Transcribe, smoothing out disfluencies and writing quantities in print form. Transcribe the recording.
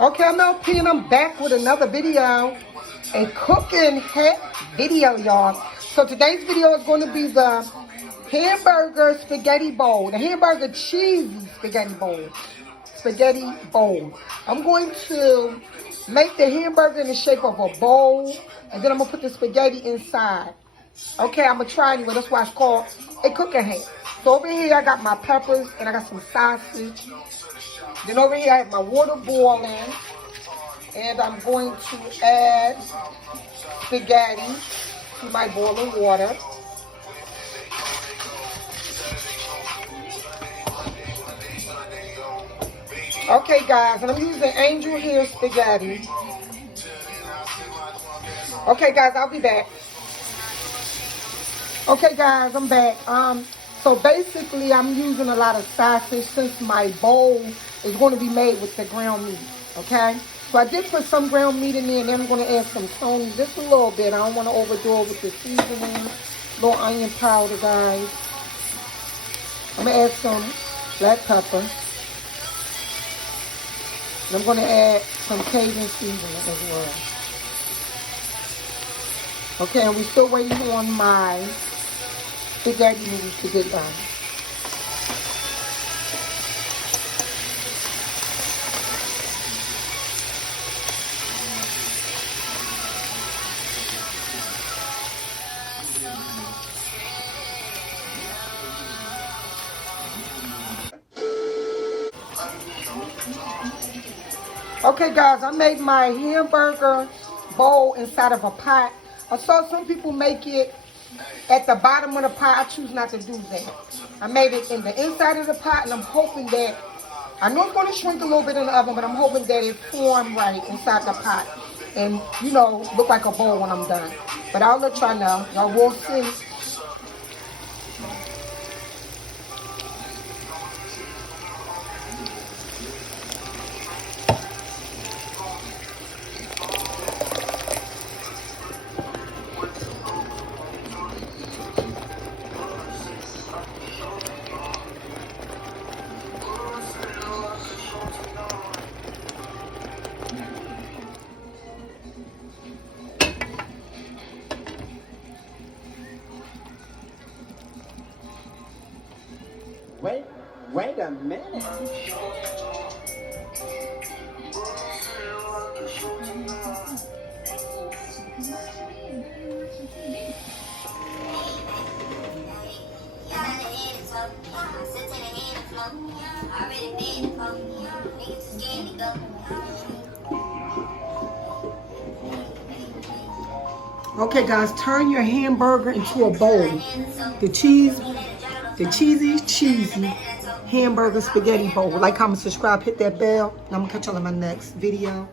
Okay, I'm LP and I'm back with another video. A cooking hit video, y'all. So today's video is going to be the Hamburger Spaghetti Bowl. The Hamburger Cheesy Spaghetti Bowl. I'm going to make the hamburger in the shape of a bowl. And then I'm going to put the spaghetti inside. Okay, I'm going to try anyway. That's why it's called a cooking hit. So over here I got my peppers and I got some sausage. Then over here I have my water boiling. And I'm going to add spaghetti to my boiling water. Okay guys, and I'm using angel hair spaghetti. Okay guys, I'll be back. Okay guys, I'm back. So basically I'm using a lot of sausage since my bowl is going to be made with the ground meat. Okay? So I did put some ground meat in there, and then I'm going to add some Tony, just a little bit. I don't want to overdo it with the seasoning. Little onion powder, guys. I'm going to add some black pepper. And I'm going to add some Cajun seasoning as well. Okay, and we're still waiting on my spaghetti noodles to get done. Okay guys, I made my hamburger bowl inside of a pot. I saw some people make it at the bottom of the pot. I choose not to do that. I made it in the inside of the pot, and I'm hoping that, I know it's going to shrink a little bit in the oven, but I'm hoping that it formed right inside the pot. And, you know, look like a bowl when I'm done. But I'll let y'all know. Y'all will see. Wait a minute. Okay guys, turn your hamburger into a bowl. The cheesy hamburger spaghetti bowl. Like, comment, subscribe, hit that bell. And I'm gonna catch y'all in my next video.